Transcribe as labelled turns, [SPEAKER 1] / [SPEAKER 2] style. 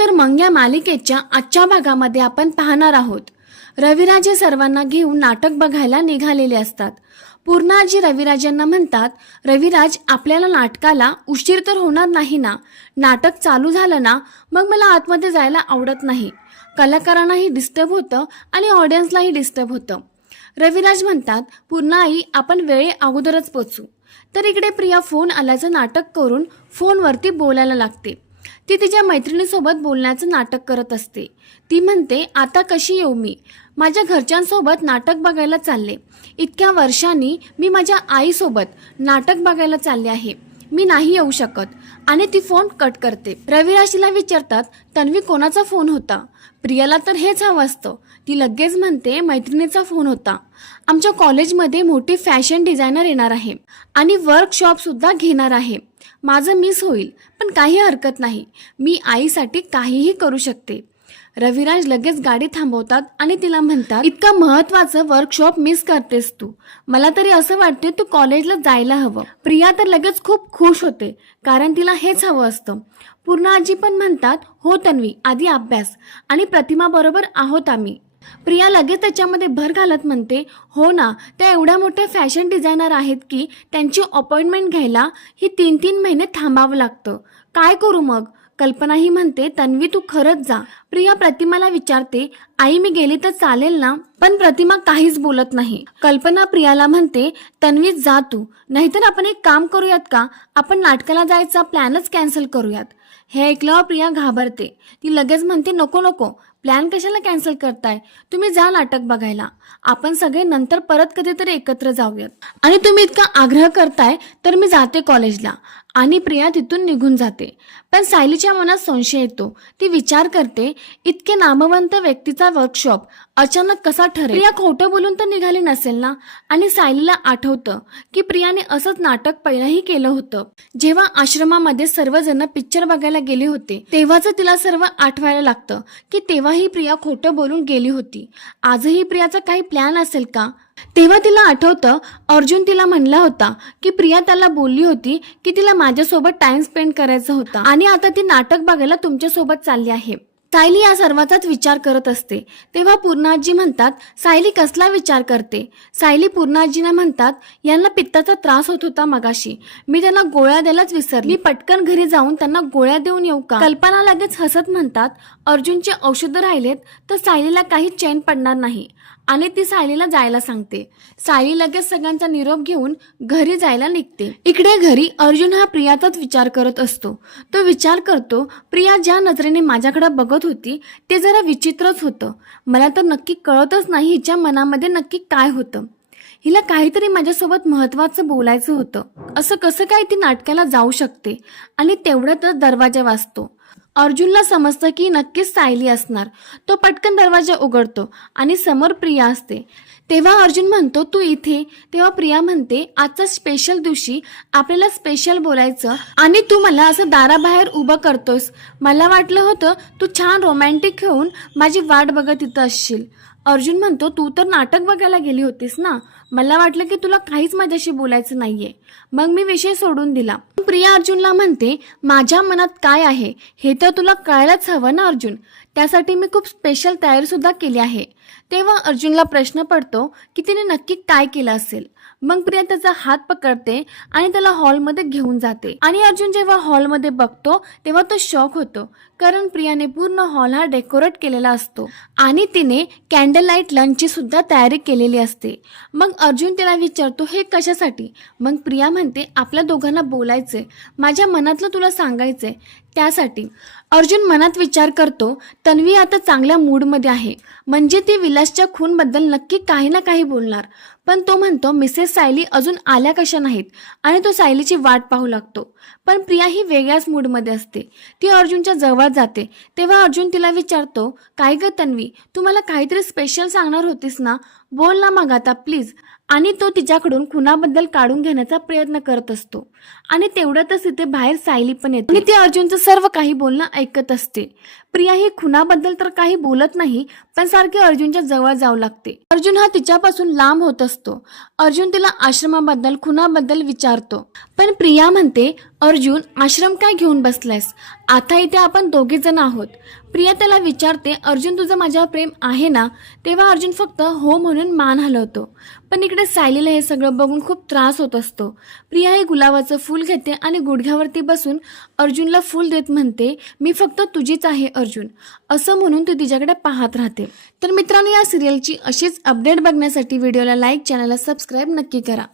[SPEAKER 1] तर मग या मालिकेच्या आजच्या भागामध्ये आपण पाहणार आहोत. रविराजे सर्वांना घेऊन नाटक बघायला निघालेले असतात. पूर्णाजी रविराजांना म्हणतात रविराज आपल्याला नाटकाला उशीर तर होणार नाही ना? नाटक चालू झालं ना? मग मला आतमध्ये जायला आवडत नाही. कलाकारांनाही डिस्टर्ब होतं आणि ऑडियन्सलाही डिस्टर्ब होतं. रविराज म्हणतात पूर्ण आई आपण वेळे अगोदरच पोचू. तर इकडे प्रिया फोन आल्याचं नाटक करून फोनवरती बोलायला लागते. ती तिच्या मैत्रिणीसोबत बोलण्याचं नाटक करत असते. ती म्हणते आता कशी येऊ मी? माझ्या घरच्यांसोबत नाटक बघायला चालले. इतक्या वर्षांनी मी माझ्या आईसोबत नाटक बघायला चालले आहे. मी नाही येऊ शकत. आणि ती फोन कट करते. रविराज विचारतात तन्वी कोणाचा फोन होता? प्रियाला तर हेच हवं असतं. ती लगेच म्हणते मैत्रिणीचा फोन होता. आमच्या कॉलेजमध्ये मोठी फॅशन डिझायनर येणार आहे. आणि वर्कशॉपसुद्धा घेणार आहे. माझं मिस होईल. पण काही हरकत नाही. मी आईसाठी काहीही करू शकते. रविराज लगेच गाडी थांबवतात आणि तिला म्हणतात इतकं महत्वाचं वर्कशॉप मिस करतेस तू. मला तरी असं वाटते तू कॉलेजला जायला हवं. प्रिया तर लगेच खूप खुश होते कारण तिला हेच हवं असतं. पूर्ण आजी पण म्हणतात हो तन्वी आधी अभ्यास आणि प्रतिमा बरोबर आहोत आम्ही. प्रिया लगेच त्याच्यामध्ये भर घालत म्हणते हो ना त्या एवढ्या मोठ्या फॅशन डिझायनर आहेत की त्यांची अपॉइंटमेंट घ्यायला ही तीन तीन महिने थांबावं लागतं. काय करू मग? कल्पना ही म्हणते तन्वी तू खरंच जा. प्रिया प्रतिमाला विचारते आई मी गेली तर चालेल ना? पण प्रतिमा काहीच बोलत नाही. कल्पना प्रियाला म्हणते तन्वी जा तू. नाहीतर आपण एक काम करूयात का? आपण नाटकाला जायचा प्लॅनच कॅन्सल करूयात. हे ऐकल्यावर प्रिया घाबरते. ती लगेच म्हणते नको नको. प्लॅन कशाला कॅन्सल करताय? तुम्ही जा नाटक बघायला. आपण सगळे नंतर परत कधीतरी एकत्र जाऊयात. आणि तुम्ही इतका आग्रह करताय तर मी जाते कॉलेजला. आणि प्रिया तिथून निघून जाते. पण सायलीच्या मनात संशय येतो. ती विचार करते इतके नामवंत व्यक्तीचा वर्कशॉप अचानक कसा ठरेल? प्रिया खोटं बोलून तर निघाली नसेल ना? आणि सायलीला आठवतं की प्रियाने असंच नाटक पहिलंही केलं होतं. जेव्हा आश्रमामध्ये सर्वजण पिक्चर बघायला गेले होते तेव्हाच तिला सर्व आठवायला लागतं की तेव्हाही प्रिया खोटं बोलून गेली होती. आजही प्रियाचा काही प्लॅन असेल का? तेव्हा तिला आठवतं अर्जुन तिला म्हणला होता की प्रिया त्याला बोलली होती की तिला माझ्यासोबत टाइम स्पेंड करायचा होता आणि आता ती नाटक बघायला तुमच्यासोबत चालली आहे. सायली या सर्वाचाच विचार करत असते. तेव्हा पूर्णाजी म्हणतात सायली कसला विचार करते? सायली पूर्णाजींना म्हणतात यांना पित्ताचा त्रास होत होता मगाशी. मी त्यांना गोळ्या द्यायलाच विसरली. पटकन घरी जाऊन त्यांना गोळ्या देऊन येऊ का? कल्पना लगेच हसत म्हणतात अर्जुनचे औषधं राहिलेत तर सायलीला काही चैन पडणार नाही. आणि ती सायलीला जायला सांगते. सायली लगेच सगळ्यांचा निरोप घेऊन घरी जायला निघते. इकडे घरी अर्जुन हा प्रियाचाच विचार करत असतो. तो विचार करतो प्रिया ज्या नजरेने माझ्याकडे बघत होती ते जरा विचित्रच होतं. मला तर नक्की कळतच नाही हिच्या मनामध्ये नक्की काय होतं. हिला काहीतरी माझ्यासोबत महत्वाचं बोलायचं होतं. असं कसं काय ती नाटकाला जाऊ शकते? आणि तेवढ्यातच दरवाजा वाजतो. अर्जुनला समजतं की नक्कीच सायली असणार. तो पटकन दरवाजा उघडतो आणि समोर प्रिया असते. तेव्हा अर्जुन म्हणतो तू इथे. तेव्हा प्रिया म्हणते आजचा स्पेशल दिवशी आपल्याला स्पेशल बोलायचं आणि तू मला असं दाराबाहेर उभं करतोस मला वाटलं होतं तू छान रोमॅन्टिक होऊन माझी वाट बघत इथं असशील. अर्जुन म्हणतो तू तर नाटक बघायला गेली होतीस ना. मला वाटलं की तुला काहीच माझ्याशी बोलायचं नाहीये. मग मी विषय सोडून दिला. प्रिया अर्जुनला म्हणते माझ्या मनात काय आहे? हे तर तुला कळायलाच हवं ना अर्जुन? त्यासाठी मी खूप स्पेशल तयारीसुद्धा केली आहे. तेव्हा अर्जुनला प्रश्न पडतो की तिने नक्की काय केलं असेल? मग प्रिया त्याचा हात पकडते आणि त्याला हॉलमध्ये घेऊन जाते. आणि अर्जुन जेव्हा हॉलमध्ये बघतो तेव्हा तो शॉक होतो कारण प्रियाने पूर्ण हॉल हा डेकोरेट केलेला असतो. आणि तिने कॅन्डल लाइट लंचची सुद्धा तयारी केलेली असते. मग अर्जुन तिला विचारतो हे कशासाठी? मग प्रिया म्हणते आपल्या दोघांना बोलायचंय. माझ्या मनातलं तुला सांगायचंय. त्यासाठी अर्जुन मनात विचार करतो तन्वी आता चांगल्या मूडमध्ये आहे. म्हणजे ती विलासच्या खूनबद्दल नक्की काही ना काही बोलणार. पण तो म्हणतो मिसेस सायली अजून आल्या कशा नाहीत? आणि तो सायलीची वाट पाहू लागतो. पण प्रिया ही वेगळ्याच मूडमध्ये असते. ती अर्जुनच्या जवळ जाते. तेव्हा अर्जुन तिला विचारतो काय ग तन्वी तू मला काहीतरी स्पेशल सांगणार होतीस ना? बोल ना मग आता प्लीज आणि तो तिच्याकडून खुनाबद्दल काढून घेण्याचा प्रयत्न करत असतो. आणि तेवढ्यातच तिथे बाहेर सायली पण येते. आणि ती अर्जुनचं सर्व काही बोलणं ऐकत असते. प्रिया ही खुनाबद्दल तर काही बोलत नाही पण सारखे अर्जुनच्या जवळ जाऊ लागते. अर्जुन हा तिच्यापासून लांब होत असतो. अर्जुन तिला आश्रमाबद्दल खुनाबद्दल विचारतो. पण प्रिया म्हणते अर्जुन आश्रम काय घेऊन बसलायस? आता इथे आपण दोघे जण आहोत. प्रिया त्याला विचारते अर्जुन तुझं माझ्यावर प्रेम आहे ना? तेव्हा अर्जुन फक्त हो म्हणून मान हलवतो. पण इकडे सायलीला हे सगळं बघून खूप त्रास होत असतो. प्रिया हे गुलाबाचं गुलाबाचं फूल घेते आणि गुडघ्यावरती बसून अर्जुनला फूल देत म्हणते मी फक्त तुझीच आहे अर्जुन. असं म्हणून ती तिच्याकडे पाहत राहते. तर मित्रांनो या सिरियलची अशीच अपडेट बघण्यासाठी व्हिडिओला लाईक चॅनलला सबस्क्राईब नक्की करा.